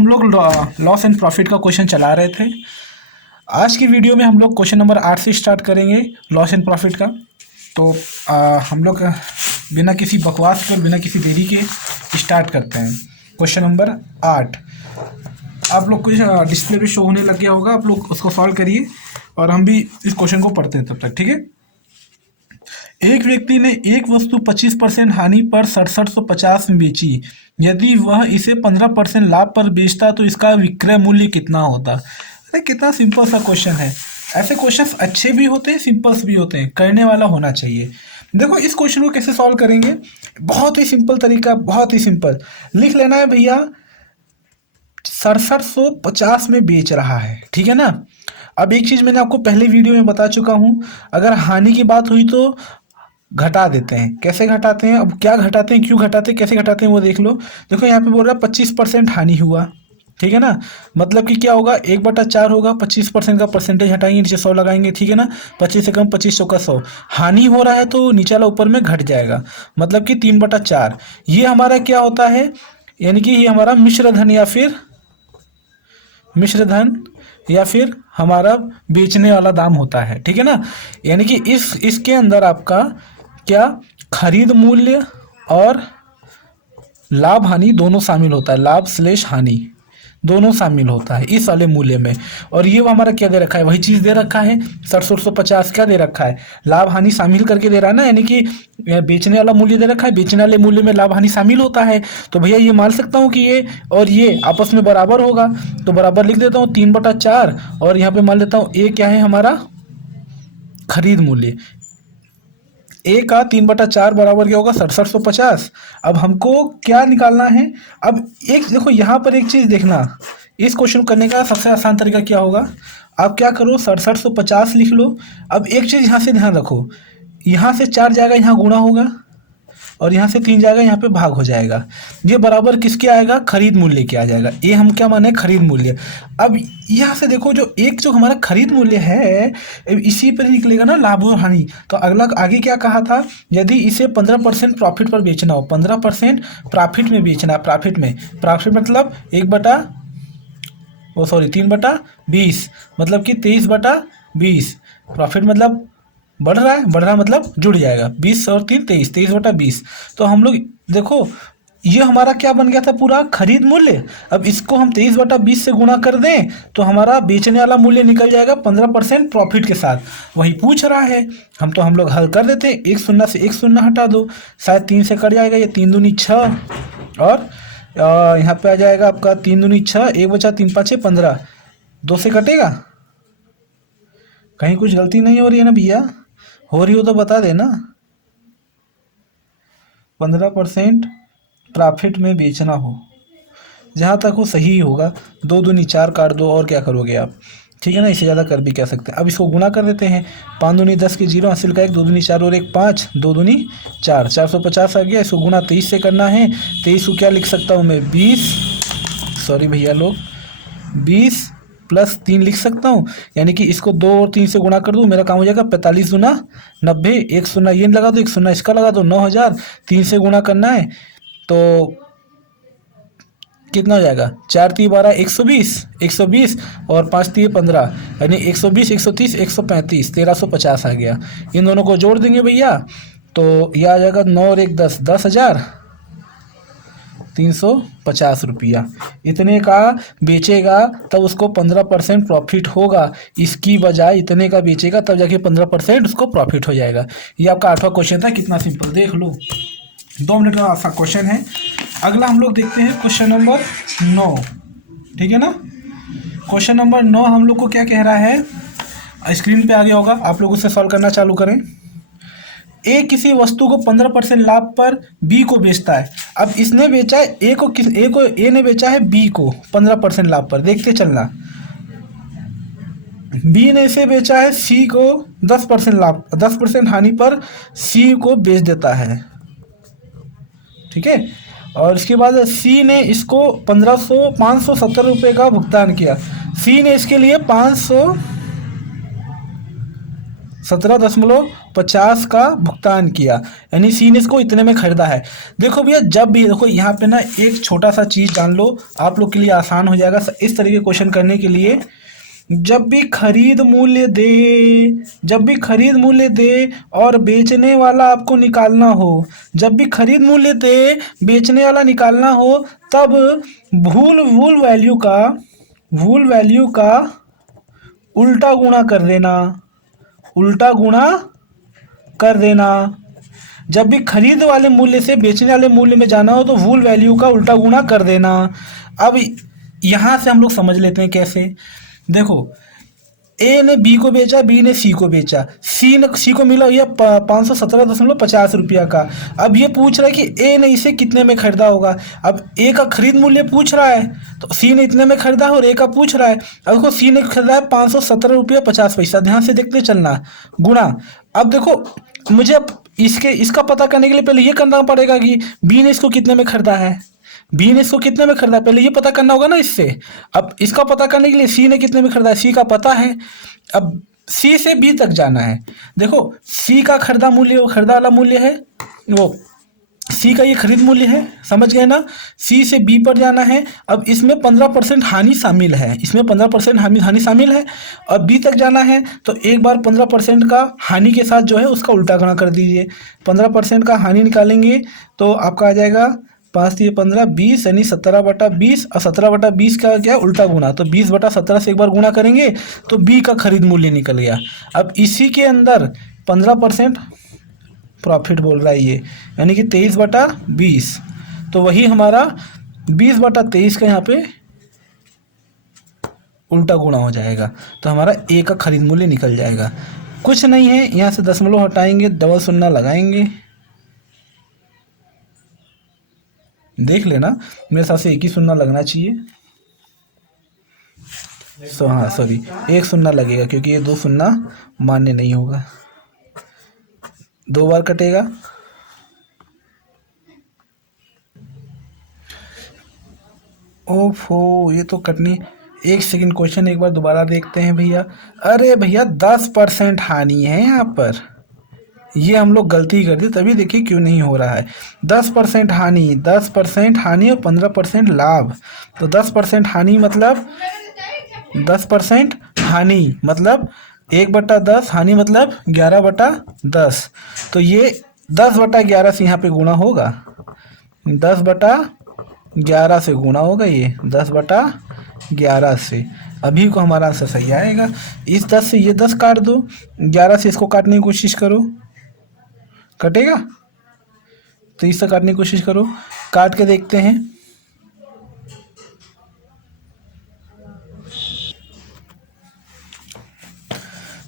हम लोग loss and profit का क्वेश्चन चला रहे थे। आज की वीडियो में हम लोग क्वेश्चन नंबर 8 से स्टार्ट करेंगे लॉस एंड प्रॉफिट का। तो हम लोग बिना किसी बकवास के और बिना किसी देरी के स्टार्ट करते हैं। क्वेश्चन नंबर 8 आप लोग को डिस्प्ले पे शो होने लग गया होगा, आप लोग उसको सॉल्व करिए और हम भी इस क्वेश्चन को पढ़ते हैं तब तक, ठीक है। एक व्यक्ति ने एक वस्तु 25% हानि पर 6750 में बेची। यदि वह इसे 15% लाभ पर बेचता तो इसका विक्रय मूल्य कितना होता। अरे कितना सिंपल सा क्वेश्चन है। ऐसे क्वेश्चंस अच्छे भी होते हैं, सिंपल्स भी होते हैं, करने वाला होना चाहिए। देखो इस क्वेश्चन को कैसे सॉल्व करेंगे, बहुत ही सिंपल तरीका, बहुत ही सिंपल। लिख लेना है भैया 6750 में बेच रहा है, ठीक है ना। अब एक चीज मैंने आपको पहले वीडियो में बता चुका हूं, अगर हानि की बात हुई तो घटा देते हैं। कैसे घटाते हैं, अब क्या घटाते हैं, क्यों घटाते हैं, कैसे घटाते हैं वो देख लो। देखो यहाँ पे बोल रहा है 25% हानि हुआ, ठीक है ना। मतलब कि क्या होगा, 1/4 होगा, 25% का परसेंटेज हटाएंगे, नीचे 100 लगाएंगे, ठीक है ना। 25 से कम, 25 100 का 100 हानि हो रहा है तो नीचे वाला ऊपर में घट जाएगा, मतलब कि 3/4। ये हमारा क्या होता है, यानी कि ये हमारा मिश्र धन या फिर हमारा बेचने वाला दाम होता है, ठीक है ना। यानी कि इसके अंदर आपका क्या खरीद मूल्य और लाभ हानि दोनों शामिल होता है, लाभ स्लेश हानि दोनों शामिल होता है इस वाले मूल्य में। और ये हमारा क्या दे रखा है, वही चीज़ दे रखा है 6750 क्या दे रखा है, लाभ हानि शामिल करके दे रहा है ना। यानी कि बेचने वाला मूल्य दे रखा है, बेचने वाले मूल्य में लाभ हानि शामिल होता है। तो भैया ये मान सकता हूँ कि ये और ये आपस में बराबर होगा, तो बराबर लिख देता हूँ 3/4। और यहाँ पे मान लेता हूँ ए क्या है हमारा खरीद मूल्य, ए का 3/4 बराबर क्या होगा 6750। अब हमको क्या निकालना है, अब एक देखो यहाँ पर एक चीज देखना, इस क्वेश्चन करने का सबसे आसान तरीका क्या होगा, आप क्या करो 6750 लिख लो। अब एक चीज यहाँ से ध्यान रखो, यहाँ से 4 जाएगा, यहाँ गुणा होगा, और यहाँ से 3 जाएगा, यहाँ पे भाग हो जाएगा। ये बराबर किसके आएगा, खरीद मूल्य के आ जाएगा। ये हम क्या माने, खरीद मूल्य। अब यहाँ से देखो जो हमारा खरीद मूल्य है, इसी पर निकलेगा ना लाभ और हानि। तो अगला आगे क्या कहा था, यदि इसे 15% प्रॉफिट पर बेचना हो, 15% प्रॉफिट में बेचना, प्रॉफिट मतलब 3/20, मतलब कि 23/20। प्रॉफिट मतलब बढ़ रहा है मतलब जुड़ जाएगा, 20 और 3 23, 23/20। तो हम लोग देखो ये हमारा क्या बन गया था, पूरा खरीद मूल्य। अब इसको हम 23/20 से गुणा कर दें तो हमारा बेचने वाला मूल्य निकल जाएगा 15% प्रॉफिट के साथ। वही पूछ रहा है, हम लोग हल कर देते हैं। एक शून्य से एक शून्य हटा दो, शायद 3 से कट जाएगा, ये 3 दूनी 6, और यहाँ पे आ जाएगा आपका 3 दूनी 6, 1 बचा 3 5 15, 2 से कटेगा। कहीं कुछ गलती नहीं हो रही है ना भैया, हो रही हो तो बता देना। 15% प्रॉफिट में बेचना हो, जहाँ तक वो सही होगा। 2 दूनी 4 काट दो, और क्या करोगे आप, ठीक है ना, इससे ज़्यादा कर भी क्या सकते हैं। अब इसको गुणा कर देते हैं, 5 दूनी 10 के 0, हासिल का 1, 2 दूनी 4 और 1 5, 2 दूनी 4, 450 आ गया। इसको गुणा 23 से करना है, 23 को क्या लिख सकता हूँ मैं, 20, सॉरी भैया लोग, 20 + 3 लिख सकता हूँ। यानी कि इसको 2 और 3 से गुणा कर दूँ, मेरा काम हो जाएगा 45 दूना 90, 1 शून्य ये लगा दो, 1 शून्य इसका लगा दो, 9000। 3 से गुणा करना है तो कितना हो जाएगा, 4 3 12, 120 और 5 3 15, यानी 120 130 135, 1350 आ गया। इन दोनों को जोड़ देंगे भैया तो यह आ जाएगा 9 और 1 10, 10,350 रुपया। इतने का बेचेगा तब उसको 15% प्रॉफिट होगा, इसकी बजाय इतने का बेचेगा तब जाके 15% उसको प्रॉफिट हो जाएगा। ये आपका 8वां क्वेश्चन था, कितना सिंपल देख लो, 2 मिनट का आपका क्वेश्चन है। अगला हम लोग देखते हैं क्वेश्चन नंबर 9, ठीक है ना। क्वेश्चन नंबर 9 हम लोग को क्या कह रहा है, स्क्रीन पे आ गया होगा, आप लोग उससे सॉल्व करना चालू करें। ए किसी वस्तु को 15% लाभ पर बी को बेचता है। अब इसने बेचा है ए ने बेचा है बी को 15% लाभ पर, देखते चलना। बी ने इसे बेचा है सी को 10% हानि पर सी को बेच देता है, ठीक है। और इसके बाद सी ने इसको 570 रुपये का भुगतान किया। सी ने इसके लिए 517.9 50 का भुगतान किया, यानी सी ने इसको इतने में खरीदा है। देखो भैया, जब भी देखो यहाँ पे ना एक छोटा सा चीज़ जान लो, आप लोग के लिए आसान हो जाएगा इस तरीके के क्वेश्चन करने के लिए। जब भी खरीद मूल्य दे, जब भी खरीद मूल्य दे और बेचने वाला आपको निकालना हो, जब भी खरीद मूल्य दे बेचने वाला निकालना हो, तब भूल भूल वैल्यू का उल्टा गुणा कर देना, उल्टा गुणा कर देना। जब भी खरीद वाले मूल्य से बेचने वाले मूल्य में जाना हो तो भूल वैल्यू का उल्टा गुणा कर देना। अब यहाँ से हम लोग समझ लेते हैं कैसे। देखो, ए ने बी को बेचा, बी ने सी को बेचा, सी को मिला ये 517.50 रुपया का। अब ये पूछ रहा है कि ए ने इसे कितने में खरीदा होगा। अब ए का खरीद मूल्य पूछ रहा है तो सी ने इतने में खरीदा है और ए का पूछ रहा है। अब देखो, सी ने खरीदा है 517.50 रुपया। ध्यान से देखते चलना, गुणा। अब देखो, मुझे अब इसका पता करने के लिए पहले ये करना पड़ेगा कि बी ने इसको कितने में खरीदा है, बी ने इसको कितने में खरीदा, पहले ये पता करना होगा ना इससे। अब इसका पता करने के लिए सी ने कितने में खरीदा है, सी का पता है। अब सी से बी तक जाना है। देखो, सी का खरीदा मूल्य, खरीदा वाला मूल्य है वो, सी का ये खरीद मूल्य है, समझ गए ना। सी से बी पर जाना है। अब इसमें 15% हानि शामिल है, इसमें 15% हानि शामिल है। और बी तक जाना है तो एक बार 15% का हानि के साथ जो है उसका उल्टा गुणा कर दीजिए। 15% का हानि निकालेंगे तो आपका आ जाएगा 5×3=15, 20, यानी 17/20। और 17/20 का क्या उल्टा गुणा, तो 20/17 से एक बार गुणा करेंगे तो बी का खरीद मूल्य निकल गया। अब इसी के अंदर 15% प्रॉफिट बोल रहा है ये, यानी कि 23/20। तो वही हमारा 20/23 का यहाँ पे उल्टा गुणा हो जाएगा, तो हमारा ए का खरीद मूल्य निकल जाएगा। कुछ नहीं है, यहाँ से दशमलव हटाएंगे, डबल शून्य लगाएंगे। देख लेना, मेरे हिसाब से एक ही शून्य लगना चाहिए। हाँ सॉरी, एक शून्य लगेगा क्योंकि ये 2 शून्य मान्य नहीं होगा, 2 बार कटेगा। ओफो, ये तो कटनी। एक सेकंड, क्वेश्चन एक बार दोबारा देखते हैं भैया। अरे भैया 10% हानि है यहाँ पर, ये हम लोग गलती कर दी, तभी देखिए क्यों नहीं हो रहा है। 10% हानि, 10% हानि और 15% लाभ। तो 10% हानि मतलब 10% हानि मतलब 1/10, हानि मतलब 11/10। तो ये 10/11 से यहाँ पे गुणा होगा, 10/11 से गुणा होगा, ये 10/11 से। अभी को हमारा आंसर सही आएगा। इस 10 से ये 10 काट दो, 11 से इसको काटने की कोशिश करो, कटेगा। तो इससे काटने की कोशिश करो, काट के देखते हैं।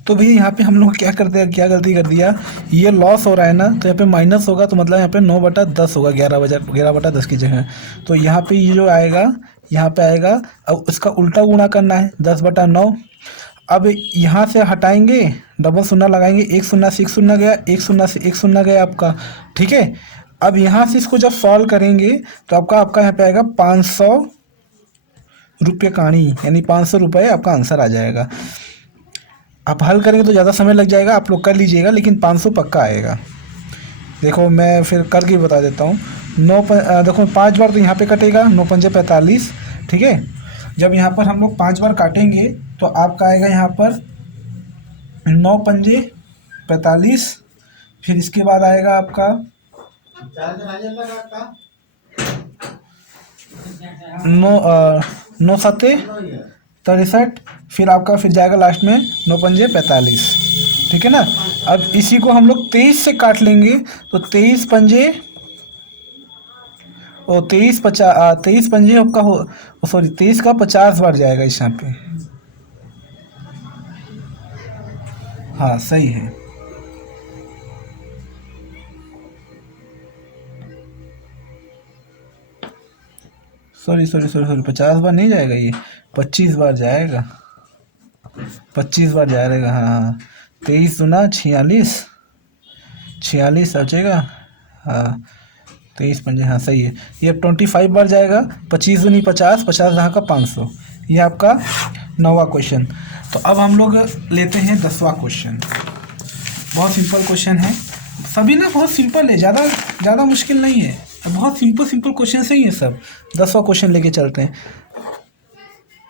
तो भैया यहाँ पे हम लोग क्या गलती कर दिया, ये लॉस हो रहा है ना, तो यहाँ पे माइनस होगा, तो मतलब यहाँ पे 9/10 होगा, 11/10 की जगह। तो यहाँ पे ये जो आएगा, यहाँ पे आएगा। अब इसका उल्टा गुणा करना है, 10/9। अब यहाँ से हटाएंगे, डबल शून्य लगाएंगे, एक शून्य से एक शून्य गया, एक शून्य से एक शून्य गया आपका, ठीक है। अब यहाँ से इसको जब सॉल्व करेंगे तो आपका यहाँ पे आएगा 500 रुपये कहानी, यानी 500 रुपये आपका आंसर आ जाएगा। आप हल करेंगे तो ज़्यादा समय लग जाएगा, आप लोग कर लीजिएगा, लेकिन 500 पक्का आएगा। देखो मैं फिर करके बता देता हूँ। देखो 5 बार तो यहाँ पे कटेगा, 9×5 = 45, ठीक है। जब यहाँ पर हम लोग 5 बार काटेंगे तो आपका आएगा यहाँ पर 9×5 = 45। फिर इसके बाद आएगा आपका 9×7 = 63। फिर आपका फिर जाएगा लास्ट में 9×5 = 45, ठीक है ना। अब इसी को हम लोग 23 से काट लेंगे तो 23×5 और 23×5 आपका हो, सॉरी 23 का 50 बार जाएगा इस यहाँ पे। हाँ सही है। सॉरी 50 बार नहीं जाएगा, ये 25 बार जाएगा, 25 बार जाएगा। हाँ 23 दूना 46, 46 बचेगा। हाँ 23×5, हाँ सही है। ये अब 25 बार जाएगा, 25 दूनी 50, 50 यहाँ का 500। ये आपका 9वां क्वेश्चन। तो अब हम लोग लेते हैं 10वां क्वेश्चन। बहुत सिंपल क्वेश्चन है, सभी ना बहुत सिंपल है, ज़्यादा मुश्किल नहीं है, बहुत सिंपल क्वेश्चन से ही है सब। 10वां क्वेश्चन लेके चलते हैं।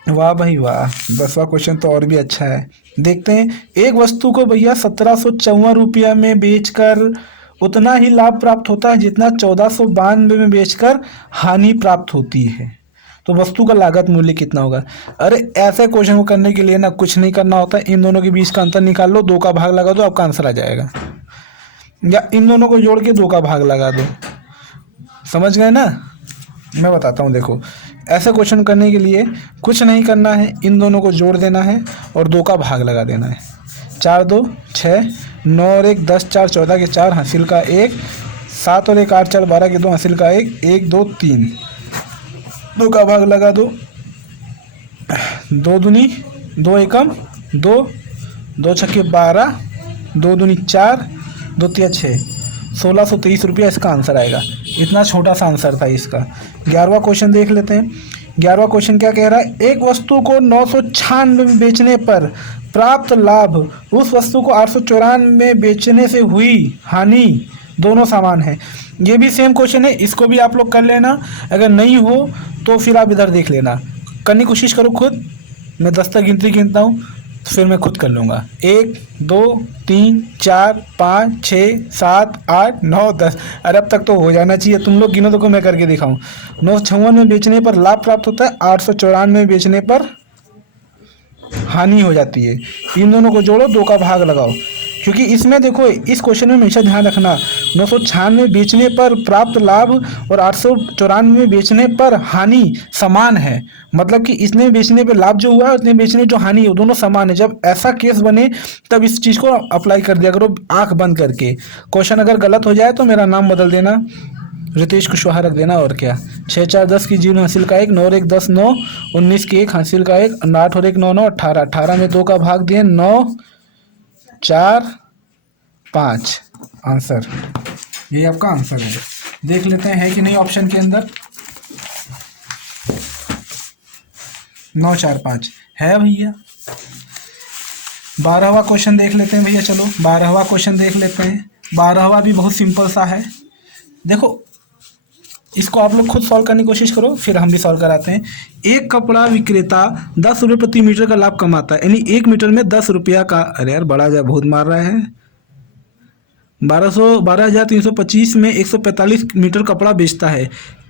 वाह भाई वाह, 10वां क्वेश्चन तो और भी अच्छा है। देखते हैं, एक वस्तु को भैया 1754 रुपया में बेचकर उतना ही लाभ प्राप्त होता है जितना 1492 में बेचकर हानि प्राप्त होती है, तो वस्तु का लागत मूल्य कितना होगा। अरे ऐसे क्वेश्चन को करने के लिए ना कुछ नहीं करना होता, इन दोनों के बीच का अंतर निकाल लो, 2 का भाग लगा दो, आपका आंसर आ जाएगा, या इन दोनों को जोड़ के 2 का भाग लगा दो। समझ गए ना, मैं बताता हूँ। देखो, ऐसे क्वेश्चन करने के लिए कुछ नहीं करना है, इन दोनों को जोड़ देना है और 2 का भाग लगा देना है। 4 2 6, 9 और 1 10, 4 14 के 4 हासिल का 1, 7 और 1 8 4 12 के 2 हासिल का 1, 1 2 3, 2 का भाग लगा दो। 2 दूनी 2 एकम 2, 2 छक्के 12, 2 दूनी 4, 2 तिया 6, 1623 रुपया इसका आंसर आएगा। इतना छोटा सा आंसर था इसका। 11वां क्वेश्चन देख लेते हैं। 11वां क्वेश्चन क्या कह रहा है, एक वस्तु को 996 में बेचने पर प्राप्त लाभ उस वस्तु को 894 में बेचने से हुई हानि दोनों समान है। ये भी सेम क्वेश्चन है, इसको भी आप लोग कर लेना, अगर नहीं हो तो फिर आप इधर देख लेना, करने की कोशिश करो खुद। मैं 10 तक गिनती गिनता हूँ, फिर मैं खुद कर लूँगा। 1 2 3 4 5 6 7 8 9 10। अरे अब तक तो हो जाना चाहिए, तुम लोग गिनो तो मैं करके दिखाऊं। 956 में बेचने पर लाभ प्राप्त होता है, 894 में बेचने पर हानि हो जाती है। इन दोनों को जोड़ो, 2 का भाग लगाओ, क्योंकि इसमें देखो, इस क्वेश्चन में हमेशा ध्यान रखना, 996 में बेचने पर प्राप्त लाभ और 894 में बेचने पर हानि समान है। मतलब कि इसने बेचने पर लाभ जो हुआ है, उतने बेचने जो हानि है, दोनों समान है। जब ऐसा केस बने तब इस चीज़ को अप्लाई कर दिया करो आंख बंद करके। क्वेश्चन अगर गलत हो जाए तो मेरा नाम बदल देना, रितेश कुशवाहा रख देना, और क्या। 6 4 10 की 0 हासिल का 1, 9 और 1 10 9, 19 की 1 हासिल का 1, 8 और 1 9 9 18, 18 में 2 का भाग दिए, 9 4 5 आंसर। ये आपका आंसर है। देख लेते हैं है कि नहीं ऑप्शन के अंदर। 9 4 5 है भैया। 12वां क्वेश्चन देख लेते हैं भैया, चलो 12वां क्वेश्चन देख लेते हैं। 12वां भी बहुत सिंपल सा है। देखो, इसको आप लोग खुद सॉल्व करने की कोशिश करो, फिर हम भी सॉल्व कराते हैं। एक कपड़ा विक्रेता 10 रुपये प्रति मीटर का लाभ कमाता है, यानी 1 मीटर में 10 रुपया का, अरे यार बड़ा जा बहुत मार रहा है। 12,325 में 145 मीटर कपड़ा बेचता है,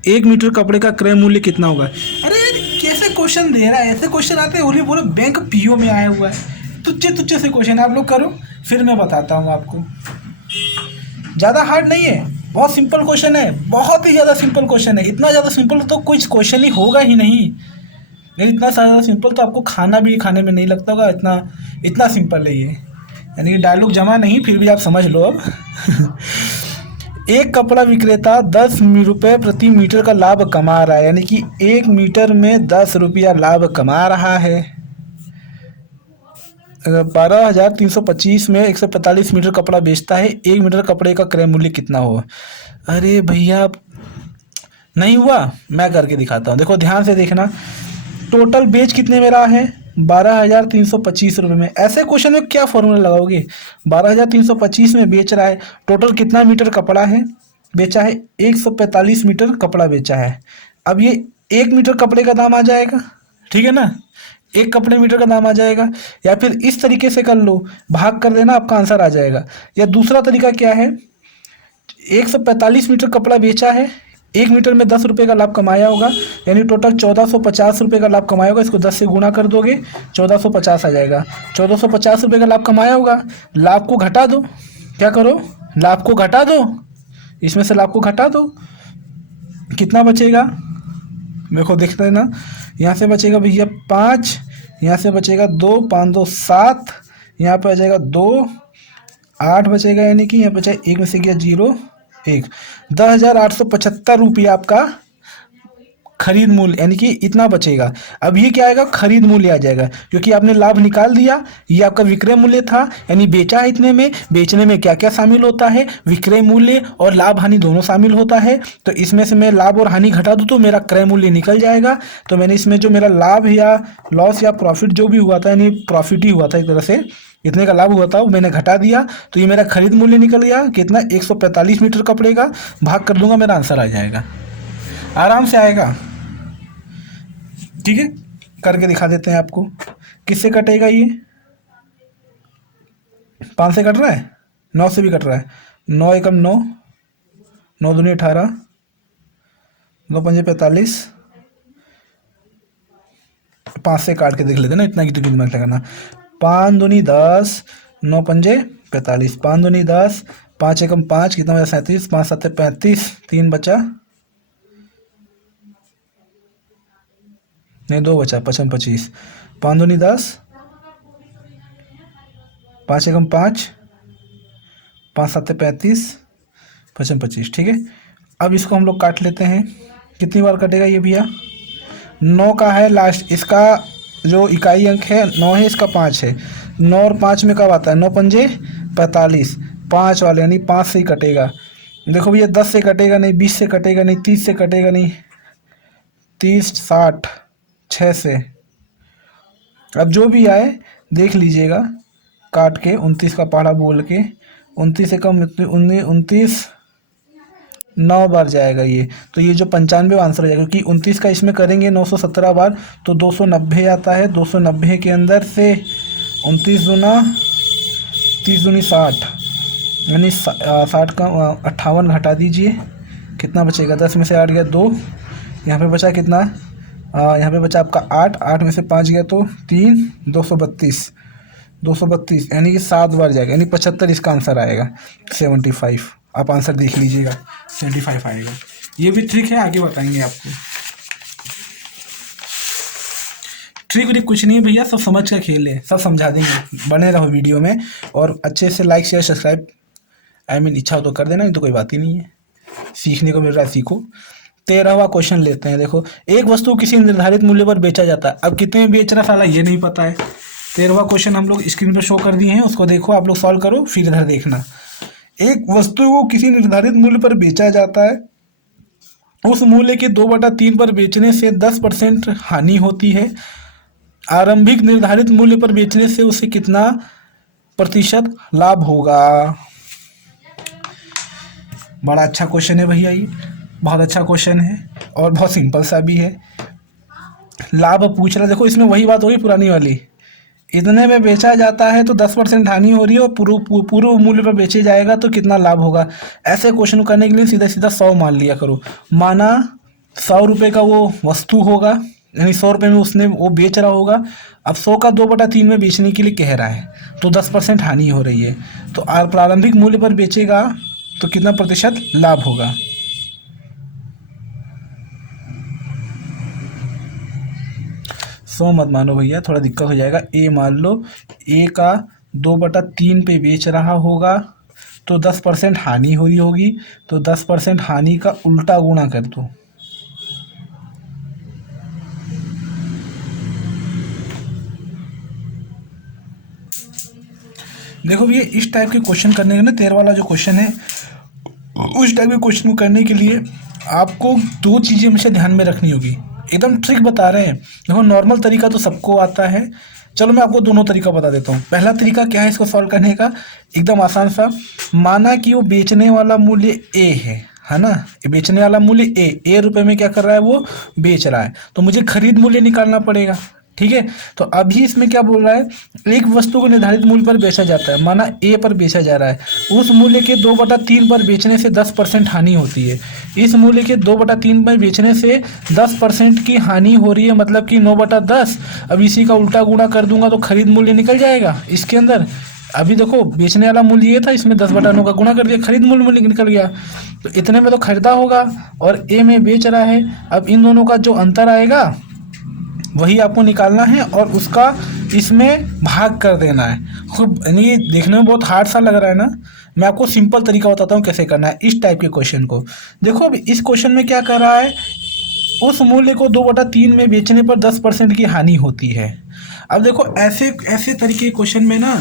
1 मीटर कपड़े का क्रय मूल्य कितना होगा। अरे कैसे क्वेश्चन दे रहा है, ऐसे क्वेश्चन आते हैं बोले बोले बैंक पीओ में आया हुआ है। तुच्चे से क्वेश्चन आप लोग करो, फिर मैं बताता हूँ आपको। ज़्यादा हार्ड नहीं है, बहुत सिंपल क्वेश्चन है, बहुत ही ज़्यादा सिंपल क्वेश्चन है। इतना ज़्यादा सिंपल तो कुछ क्वेश्चन ही होगा ही नहीं। लेकिन इतना ज़्यादा सिंपल तो आपको खाना भी खाने में नहीं लगता होगा, इतना सिंपल है ये। यानी कि डायलॉग जमा नहीं, फिर भी आप समझ लो अब। एक कपड़ा विक्रेता 10 रुपये प्रति मीटर का लाभ कमा रहा है, यानी कि 1 मीटर में 10 रुपया लाभ कमा रहा है। 12,325 में 145 मीटर कपड़ा बेचता है, 1 मीटर कपड़े का क्रय मूल्य कितना हुआ। अरे भैया नहीं हुआ, मैं करके दिखाता हूँ। देखो ध्यान से देखना, टोटल बेच कितने में रहा है, 12,325 रुपये में। ऐसे क्वेश्चन में क्या फॉर्मूला लगाओगे, 12,325 में बेच रहा है, टोटल कितना मीटर कपड़ा है बेचा है, 145 मीटर कपड़ा बेचा है। अब ये 1 मीटर कपड़े का दाम आ जाएगा, ठीक है ना, 1 कपड़े मीटर का दाम आ जाएगा। या फिर इस तरीके से कर लो, भाग कर देना, आपका आंसर आ जाएगा। या दूसरा तरीका क्या है, 145 मीटर कपड़ा बेचा है, 1 मीटर में 10 रुपये का लाभ कमाया होगा, यानी टोटल 1450 रुपये का लाभ कमाया होगा। इसको 10 से गुणा कर दोगे, 1450 आ जाएगा। 1450 रुपये का लाभ कमाया होगा, लाभ को घटा दो, क्या करो, लाभ को घटा दो, इसमें से लाभ को घटा दो, कितना बचेगा, मेरे को देखते हैं ना। यहाँ से बचेगा भैया 5, यहाँ से बचेगा 2, 5 2 7, यहाँ पर आ जाएगा 2, 8 बचेगा, यानी कि यहाँ बचा 1 में से गया 0 1, 10,875 रुपया आपका खरीद मूल्य, यानी कि इतना बचेगा। अब ये क्या आएगा, खरीद मूल्य आ जाएगा, क्योंकि आपने लाभ निकाल दिया। ये आपका विक्रय मूल्य था, यानी बेचा है इतने में। बेचने में क्या क्या शामिल होता है, विक्रय मूल्य और लाभ हानि दोनों शामिल होता है। तो इसमें से मैं लाभ और हानि घटा दूँ तो मेरा क्रय मूल्य निकल जाएगा। तो मैंने इसमें जो मेरा लाभ या लॉस या प्रॉफिट जो भी हुआ था, यानी प्रॉफिट ही हुआ था एक तरह से, इतने का लाभ हुआ था वो मैंने घटा दिया, तो ये मेरा खरीद मूल्य निकल गया कितना, 145 मीटर का पड़ेगा, भाग कर दूंगा, मेरा आंसर आ जाएगा, आराम से आएगा। ठीक है, करके दिखा देते हैं आपको। किससे कटेगा ये, 5 से कट रहा है, 9 से भी कट रहा है, 9 एकम 9, 9 दूनी 18, 2 पंजे 45, 5 से काट के देख लेते ना, इतना की तो दिमाग लगाना। 5 दूनी 10, 9 पंजे 45, 5 दूनी 10, 5 एकम 5, कितना बचा 37, 5 7 35, 3 बचा, नहीं 2 बचा, 55 25, 5 दूनी 10, 5 एकम 5, 5 7 35, 55 25। ठीक है, अब इसको हम लोग काट लेते हैं, कितनी बार कटेगा ये भैया, 9 का है लास्ट, इसका जो इकाई अंक है 9 है, इसका 5 है, 9 और 5 में कब आता है, 9 पंजे 45, 5 वाले यानी 5 से ही कटेगा। देखो भैया 10 से कटेगा नहीं, 20 से कटेगा नहीं, 30 से कटेगा नहीं, 30 60, 6 से, अब जो भी आए देख लीजिएगा काट के, 29 का पहाड़ा बोल के, 29 से कम 29, 9 बार जाएगा ये, तो ये जो 95 आंसर हो जाएगा, क्योंकि 29 का इसमें करेंगे 917 बार तो 290 आता है, 290 के अंदर से 29 दूना 30 दूनी 60, यानी 60 का 58 घटा दीजिए, कितना बचेगा, 10 में से 8 गया 2, यहाँ पे बचा कितना, यहाँ पे बचा आपका 8, 8 में से 5 गया तो 3, 232, 232 यानी कि 7 बार जाएगा, यानी 75 इसका आंसर आएगा, 75। आप आंसर देख लीजिएगा, 75 आएगा। ये भी ट्रिक है, आगे बताएंगे आपको। ट्रिक व्रिक कुछ नहीं भैया, सब समझ का खेल है, सब समझा देंगे, बने रहो वीडियो में और अच्छे से लाइक शेयर सब्सक्राइब, इच्छा हो तो कर देना, नहीं तो कोई बात ही नहीं है, सीखने को मिल रहा है सीखो। 13वां क्वेश्चन लेते हैं। देखो, एक वस्तु किसी निर्धारित मूल्य पर बेचा जाता है, अब कितने में बेच रहा साला ये नहीं पता है। 13वां क्वेश्चन हम लोग स्क्रीन पर शो कर दिए हैं, उसको देखो, आप लोग सॉल्व करो, फिर इधर देखना। एक वस्तु को किसी निर्धारित मूल्य पर बेचा जाता है, उस मूल्य के 2/3 पर बेचने से 10% हानि होती है, आरंभिक निर्धारित मूल्य पर बेचने से उसे कितना प्रतिशत लाभ होगा। बड़ा अच्छा क्वेश्चन है भैया, ये बहुत अच्छा क्वेश्चन है और बहुत सिंपल सा भी है। लाभ पूछ रहा, देखो इसमें वही बात होगी पुरानी वाली, इतने में बेचा जाता है तो 10% हानि हो रही है और पूर्व मूल्य पर बेचे जाएगा तो कितना लाभ होगा। ऐसे क्वेश्चन करने के लिए सीधा सीधा 100 मान लिया करो। माना 100 रुपये का वो वस्तु होगा, यानी 100 रुपये में उसने वो बेच रहा होगा, अब 100 का 2/3 में बेचने के लिए कह रहा है तो 10% हानि हो रही है, तो प्रारंभिक मूल्य पर बेचेगा तो कितना प्रतिशत लाभ होगा। सौ मत मानो भैया, थोड़ा दिक्कत हो जाएगा। ए मान लो, ए का 2/3 पे बेच रहा होगा तो 10% हानि हो रही होगी, तो 10% हानि का उल्टा गुणा कर दो। देखो भैया, इस टाइप के क्वेश्चन करने का ना, 13 वाला जो क्वेश्चन है, उस टाइप के क्वेश्चन को करने के लिए आपको 2 चीज़ें हमेशा ध्यान में रखनी होगी। एकदम ट्रिक बता रहे हैं। देखो, नॉर्मल तरीका तो सबको आता है, चलो मैं आपको दोनों तरीका बता देता हूँ। पहला तरीका क्या है इसको सॉल्व करने का, एकदम आसान सा। माना कि वो बेचने वाला मूल्य ए है ना, बेचने वाला मूल्य ए रुपये में क्या कर रहा है, वो बेच रहा है, तो मुझे खरीद मूल्य निकालना पड़ेगा। ठीक है, तो अभी इसमें क्या बोल रहा है, एक वस्तु को निर्धारित मूल्य पर बेचा जाता है, माना ए पर बेचा जा रहा है, उस मूल्य के 2/3 पर बेचने से 10% हानि होती है। इस मूल्य के 2/3 पर बेचने से 10% की हानि हो रही है, मतलब कि 9/10। अब इसी का उल्टा गुणा कर दूंगा तो खरीद मूल्य निकल जाएगा इसके अंदर। अभी देखो, बेचने वाला मूल्य ये था, इसमें 10/9 का गुणा कर दिया, खरीद मूल्य निकल गया, तो इतने में तो खरीदा होगा और ए में बेच रहा है। अब इन दोनों का जो अंतर आएगा वही आपको निकालना है और उसका इसमें भाग कर देना है। खूब, यानी देखने में बहुत हार्ड सा लग रहा है ना, मैं आपको सिंपल तरीका बताता हूँ कैसे करना है इस टाइप के क्वेश्चन को। देखो, अब इस क्वेश्चन में क्या कर रहा है, उस मूल्य को 2/3 में बेचने पर 10% की हानि होती है। अब देखो, ऐसे तरीके के क्वेश्चन में ना,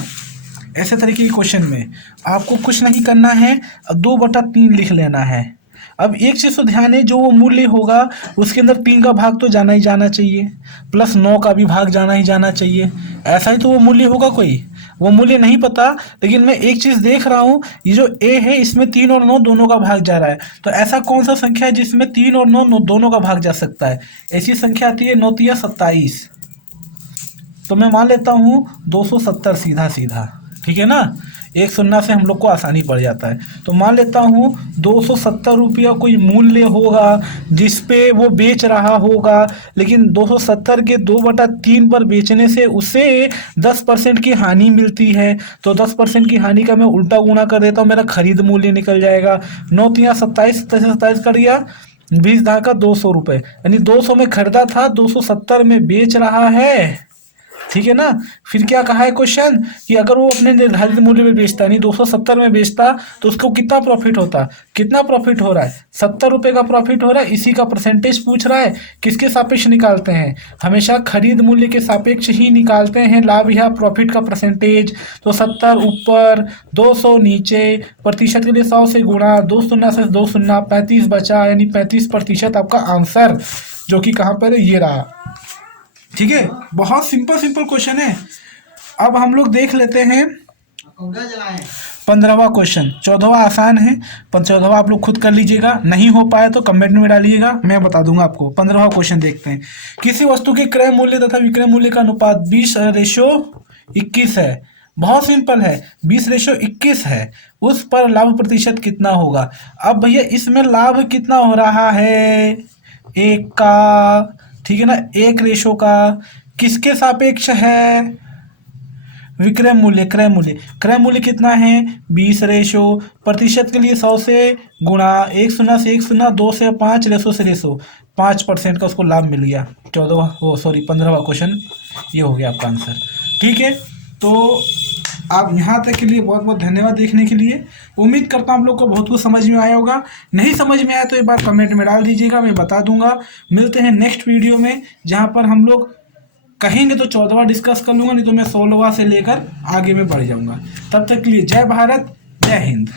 ऐसे तरीके के क्वेश्चन में आपको कुछ नहीं करना है, 2/3 लिख लेना है। अब एक चीज़ तो ध्यान है, जो वो मूल्य होगा उसके अंदर 3 का भाग तो जाना ही जाना चाहिए, प्लस 9 का भी भाग जाना ही जाना चाहिए, ऐसा ही तो वो मूल्य होगा कोई। वो मूल्य नहीं पता, लेकिन मैं एक चीज देख रहा हूँ, ये जो ए है इसमें 3 और 9 दोनों का भाग जा रहा है। तो ऐसा कौन सा संख्या है जिसमें 3 और 9 दोनों का भाग जा सकता है? ऐसी संख्या आती है 9 तिया 27। तो मैं मान लेता हूँ 270 सीधा सीधा, ठीक है ना। एक शून्य से हम लोग को आसानी पड़ जाता है। तो मान लेता हूँ 270 रुपया कोई मूल्य होगा जिसपे वो बेच रहा होगा, लेकिन 270 के 2/3 पर बेचने से उसे 10% की हानि मिलती है। तो 10% की हानि का मैं उल्टा गुणा कर देता हूँ, मेरा खरीद मूल्य निकल जाएगा। 9 तिया 27, 27 कर दिया, 20 ढाका 200 रुपये, यानी 200 में खरीदा था, 270 में बेच रहा है, ठीक है ना। फिर क्या कहा है क्वेश्चन कि अगर वो अपने निर्धारित मूल्य में बेचता, नहीं 270 में बेचता, तो उसको कितना प्रॉफिट होता? कितना प्रॉफिट हो रहा है? 70 रुपये का प्रॉफिट हो रहा है। इसी का परसेंटेज पूछ रहा है। किसके सापेक्ष निकालते हैं? हमेशा खरीद मूल्य के सापेक्ष ही निकालते हैं लाभ या प्रॉफिट का परसेंटेज। तो 70 ऊपर, 200 नीचे, प्रतिशत के लिए 100 से गुणा, 2 शून्य से 2 शून्य, 35 बचा, यानी 35% आपका आंसर, जो कि कहाँ पर है, ये रहा। ठीक है, बहुत सिंपल सिंपल क्वेश्चन है। अब हम लोग देख लेते हैं 15वां क्वेश्चन। 14वां आसान है, पर 14वां आप लोग खुद कर लीजिएगा, नहीं हो पाया तो कमेंट में डालिएगा, मैं बता दूंगा आपको। 15वां क्वेश्चन देखते हैं। किसी वस्तु के क्रय मूल्य तथा विक्रय मूल्य का अनुपात 20:21 है। बहुत सिंपल है, 20:21 है। उस पर लाभ प्रतिशत कितना होगा? अब भैया इसमें लाभ कितना हो रहा है? 1 का, ठीक है ना, 1 का। किसके सापेक्ष है? विक्रय मूल्य, क्रय मूल्य। क्रय मूल्य कितना है? 20 प्रतिशत के लिए 100 से गुणा, 1 शून्य से 1 शून्य, 2 से 5 से 5% का उसको लाभ मिल गया। 15वां क्वेश्चन ये हो गया आपका आंसर। ठीक है, तो आप यहाँ तक के लिए बहुत बहुत धन्यवाद देखने के लिए। उम्मीद करता हूँ आप लोग को बहुत कुछ समझ में आया होगा। नहीं समझ में आया तो एक बार कमेंट में डाल दीजिएगा, मैं बता दूंगा। मिलते हैं नेक्स्ट वीडियो में, जहाँ पर हम लोग कहेंगे तो 14वां डिस्कस कर लूँगा, नहीं तो मैं 16वां से लेकर आगे में बढ़ जाऊँगा। तब तक के लिए जय भारत, जय हिंद।